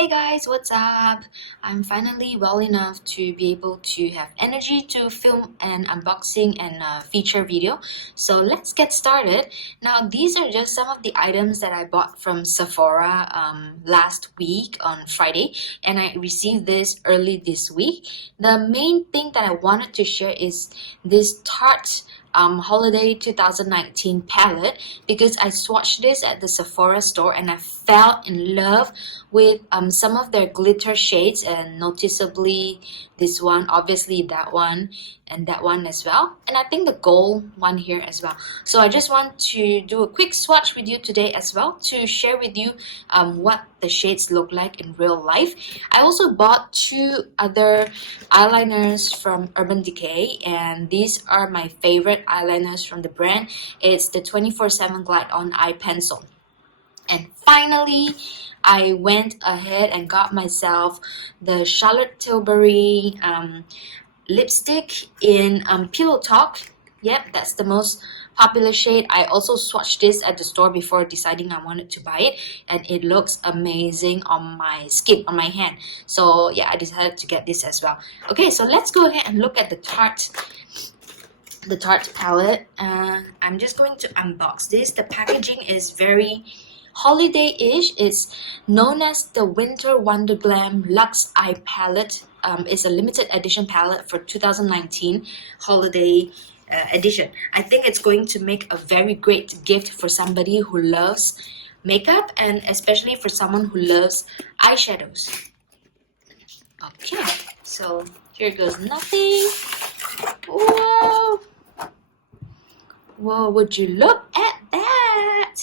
Hey guys, what's up? I'm finally well enough to be able to have energy to film an unboxing and feature video. So let's get started. Now, these are just some of the items that I bought from Sephora last week on Friday, and I received this early this week. The main thing that I wanted to share is this Tarte Holiday 2019 palette because I swatched this at the Sephora store and I fell in love with some of their glitter shades, and noticeably this one, obviously that one, and that one as well, and I think the gold one here as well. So I just want to do a quick swatch with you today as well to share with you what the shades look like in real life. I also bought two other eyeliners from Urban Decay, and these are my favorite eyeliners from the brand. It's the 24/7 Glide On Eye Pencil. And finally, I went ahead and got myself the Charlotte Tilbury lipstick in Pillow Talk. Yep, that's the most popular shade. I also swatched this at the store before deciding I wanted to buy it, and it looks amazing on my skin, on my hand. So yeah, I decided to get this as well. Okay, so let's go ahead and look at the Tarte palette. I'm just going to unbox this. The packaging is very holiday-ish. It's known as the Winter Wonderglam Luxe Eye Palette. It's a limited edition palette for 2019 holiday edition. I think it's going to make a very great gift for somebody who loves makeup, and especially for someone who loves eyeshadows. Okay, so here goes nothing. Whoa! Whoa, would you look at that?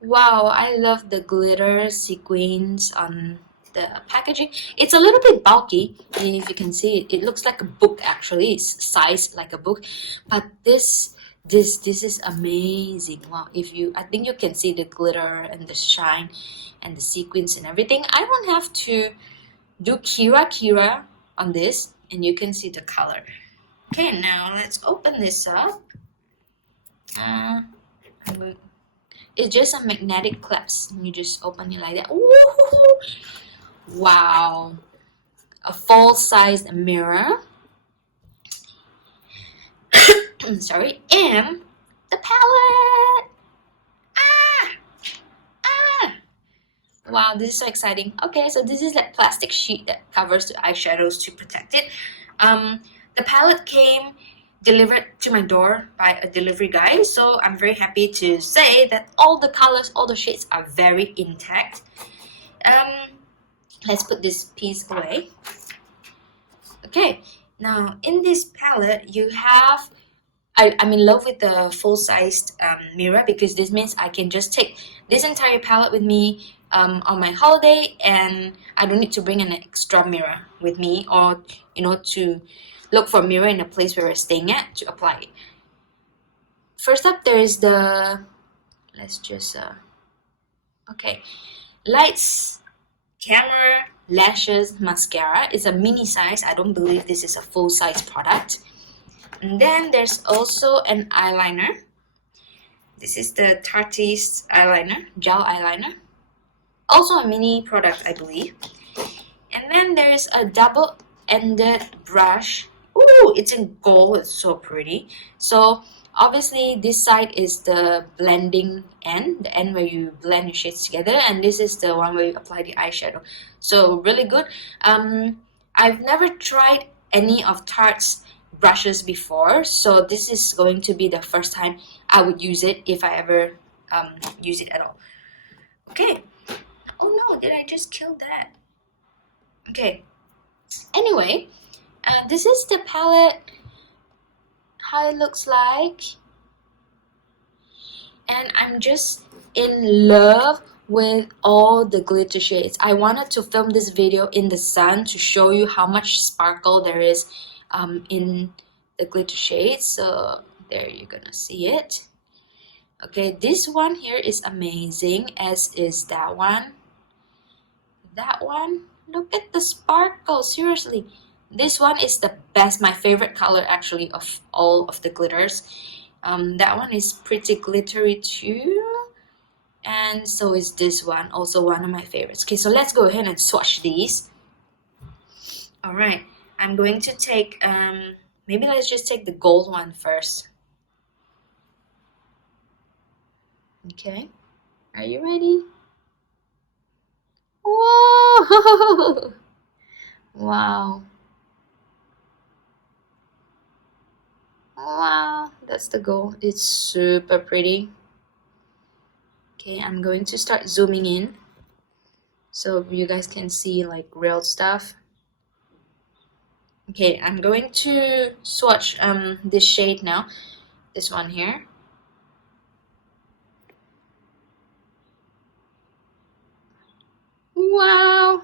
Wow, I love the glitter sequins on the packaging. It's a little bit bulky, if you can see it. It looks like a book actually. It's sized like a book. But this is amazing. Wow, I think you can see the glitter and the shine and the sequins and everything. I won't have to do Kira on this, and you can see the color. Okay, now let's open this up. It's just a magnetic clasp. You just open it like that. Ooh! Wow! A full-sized mirror. Sorry, and the palette. Wow, this is so exciting. Okay, so this is like plastic sheet that covers the eyeshadows to protect it. The palette came delivered to my door by a delivery guy, so I'm very happy to say that all the colors, all the shades are very intact. Let's put this piece away. Okay, now in this palette you have, I'm in love with the full-sized mirror, because this means I can just take this entire palette with me on my holiday, and I don't need to bring an extra mirror with me, or to look for a mirror in a place where we're staying at to apply it. First up, there is the, let's just, okay, Lights, Camera, Lashes, Mascara. It's a mini size. I don't believe this is a full-size product. And then there's also an eyeliner. This is the Tarte's eyeliner, gel eyeliner. Also a mini product, I believe. And then there's a double-ended brush. Ooh, it's in gold. It's so pretty. So obviously this side is the blending end, the end where you blend your shades together, and this is the one where you apply the eyeshadow. So really good. I've never tried any of Tarte's brushes before, so this is going to be the first time I would use it, if I ever use it at all. Okay. Oh no, did I just kill that? Okay. Anyway, this is the palette, how it looks like, and I'm just in love with all the glitter shades. I wanted to film this video in the sun to show you how much sparkle there is in the glitter shades. So there, you're gonna see it. Okay, this one here is amazing, as is that one. That one, look at the sparkle, seriously. This one is the best, my favorite color actually of all of the glitters. That one is pretty glittery too. and so is this one, also one of my favorites. Okay, so let's go ahead and swatch these. All right, I'm going to take maybe let's just take the gold one first. Okay, are you ready? Whoa! Wow. Wow, that's the gold. It's super pretty. Okay, I'm going to start zooming in so you guys can see like real stuff. Okay, I'm going to swatch this shade now. This one here. Wow!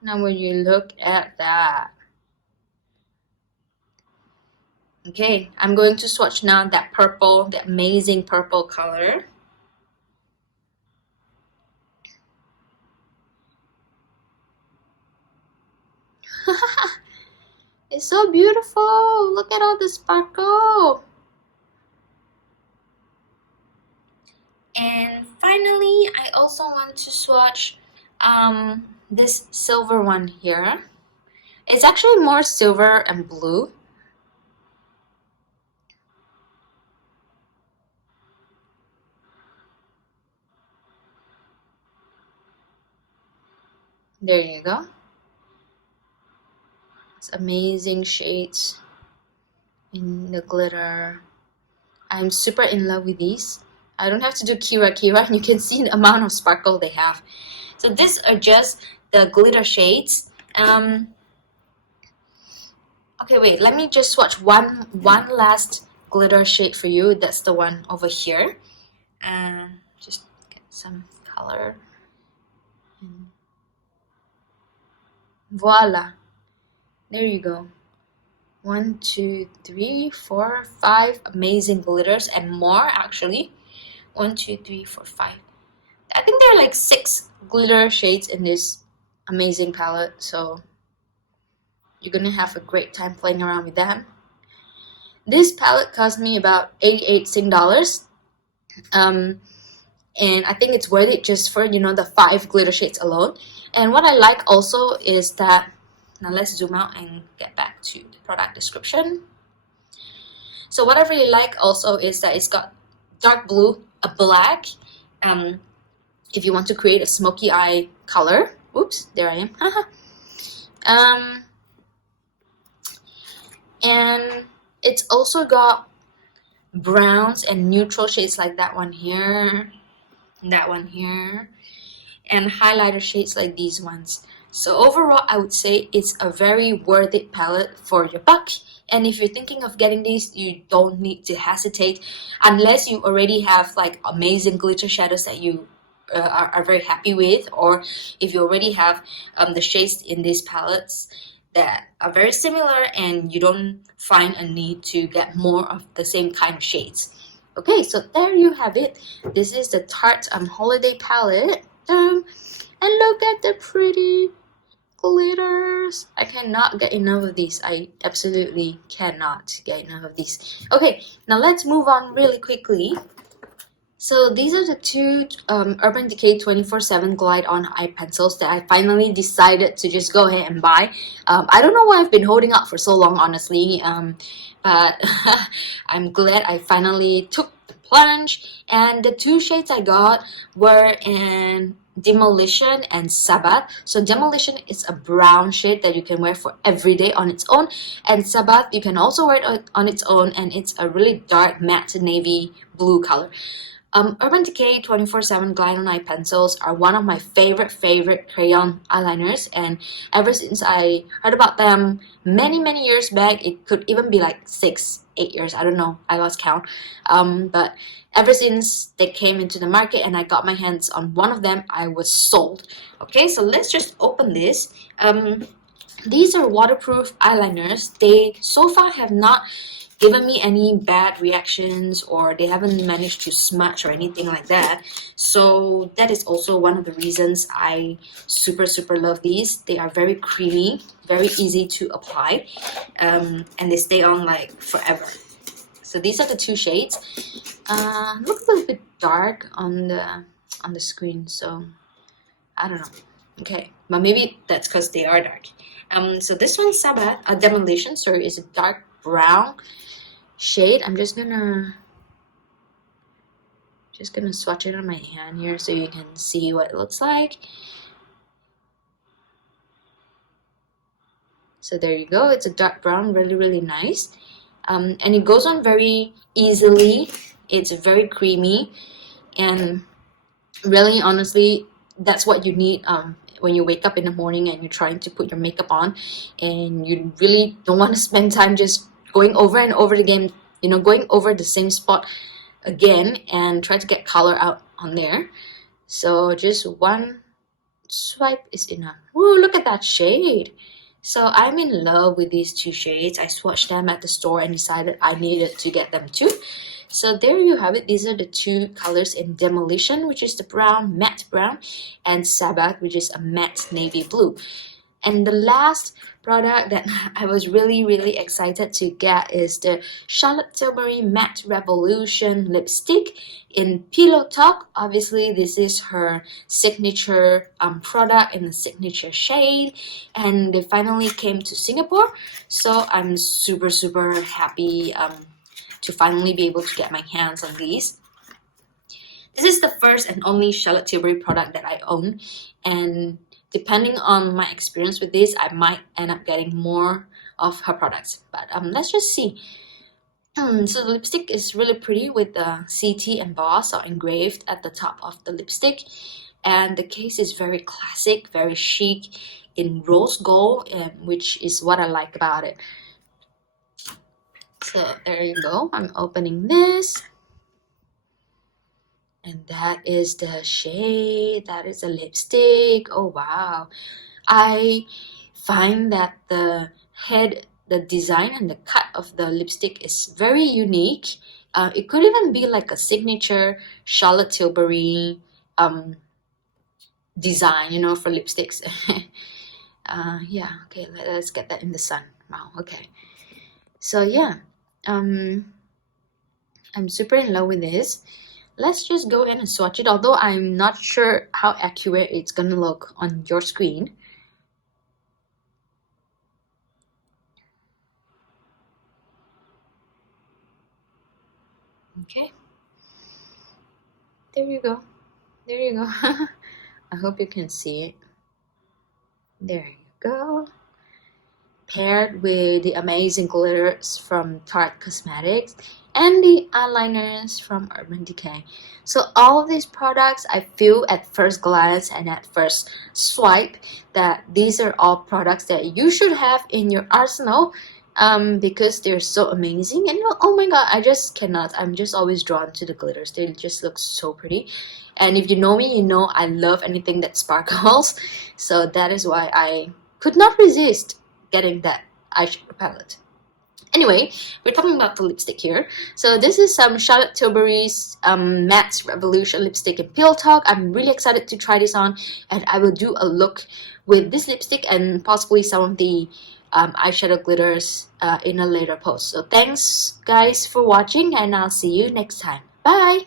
Now when you look at that. Okay, I'm going to swatch now that purple, the amazing purple color. It's so beautiful. Look at all the sparkle. And finally, I also want to swatch this silver one here. It's actually more silver and blue. There you go. It's amazing shades in the glitter. I'm super in love with these. I don't have to do Kira and you can see the amount of sparkle they have. So these are just the glitter shades. Okay, wait, let me just swatch one last glitter shade for you. That's the one over here. Just get some color. And voila. There you go. 1, 2, 3, 4, 5 amazing glitters and more actually. 1, 2, 3, 4, 5. I think there are like 6 glitter shades in this amazing palette, so you're gonna have a great time playing around with them. This palette cost me about 88 Sing dollars. And I think it's worth it just for, you know, the 5 glitter shades alone. And what I like also is that, now let's zoom out and get back to the product description. So what I really like also is that it's got dark blue, a black, if you want to create a smoky eye color. Oops, there I am. And it's also got browns and neutral shades like that one here, and highlighter shades like these ones. So overall, I would say it's a very worth it palette for your buck. And if you're thinking of getting these, you don't need to hesitate unless you already have like amazing glitter shadows that you are very happy with, or if you already have the shades in these palettes that are very similar and you don't find a need to get more of the same kind of shades. Okay, so there you have it. This is the Tarte holiday palette. And look at the pretty glitters. I cannot get enough of these. I absolutely cannot get enough of these. Okay, now let's move on really quickly. So these are the 2 Urban Decay 24/7 Glide On Eye Pencils that I finally decided to just go ahead and buy. I don't know why I've been holding out for so long, honestly, but I'm glad I finally took the plunge. And the 2 shades I got were in Demolition and Sabbath. So Demolition is a brown shade that you can wear for every day on its own, and Sabbath you can also wear it on its own, and it's a really dark matte navy blue color. Urban Decay 24/7 Glide On Eye Pencils are one of my favorite crayon eyeliners, and ever since I heard about them many years back, it could even be like 6-8 years, I don't know, I lost count, but ever since they came into the market and I got my hands on one of them, I was sold. Okay, so let's just open this. These are waterproof eyeliners. They so far have not given me any bad reactions, or they haven't managed to smudge or anything like that. So that is also one of the reasons I super love these. They are very creamy, very easy to apply, and they stay on like forever. So these are the two shades. Look a little bit dark on the screen, so I don't know. Okay, but maybe that's because they are dark. So this one's Sabbath, Demolition, sorry, is a dark brown shade. I'm just gonna swatch it on my hand here so you can see what it looks like. So there you go. It's a dark brown, really nice. And it goes on very easily. It's very creamy, and really, honestly, that's what you need when you wake up in the morning and you're trying to put your makeup on, and you really don't want to spend time just going over and over again, you know, going over the same spot again and try to get color out on there. So just one swipe is enough. Ooh, look at that shade. So I'm in love with these two shades. I swatched them at the store and decided I needed to get them too. So there you have it. These are the two colors in Demolition, which is the brown, matte brown, and Sabbath, which is a matte navy blue. And the last product that I was really excited to get is the Charlotte Tilbury Matte Revolution lipstick in Pillow Talk. Obviously, this is her signature product in the signature shade, and they finally came to Singapore. So I'm super happy to finally be able to get my hands on these. This is the first and only Charlotte Tilbury product that I own, and depending on my experience with this, I might end up getting more of her products. But let's just see. So the lipstick is really pretty with the CT embossed or engraved at the top of the lipstick, and the case is very classic, very chic in rose gold, which is what I like about it. So there you go. I'm opening this. And that is the shade. That is a lipstick. Oh, wow. I find that the design and the cut of the lipstick is very unique. It could even be like a signature Charlotte Tilbury design, you know, for lipsticks. Yeah, okay, let's get that in the sun. Wow, okay. So yeah, I'm super in love with this. Let's just go ahead and swatch it, although I'm not sure how accurate it's gonna look on your screen. Okay, there you go. There you go. I hope you can see it. There you go. Paired with the amazing glitters from Tarte Cosmetics and the eyeliners from Urban Decay. So all of these products, I feel at first glance and at first swipe that these are all products that you should have in your arsenal, because they're so amazing. And oh my god, I just cannot. I'm just always drawn to the glitters. They just look so pretty. And if you know me, you know I love anything that sparkles. So that is why I could not resist getting that eyeshadow palette. Anyway, we're talking about the lipstick here. So this is some Charlotte Tilbury's Matte Revolution lipstick in Pillow Talk. I'm really excited to try this on, and I will do a look with this lipstick and possibly some of the eyeshadow glitters in a later post. So thanks guys for watching, and I'll see you next time. Bye!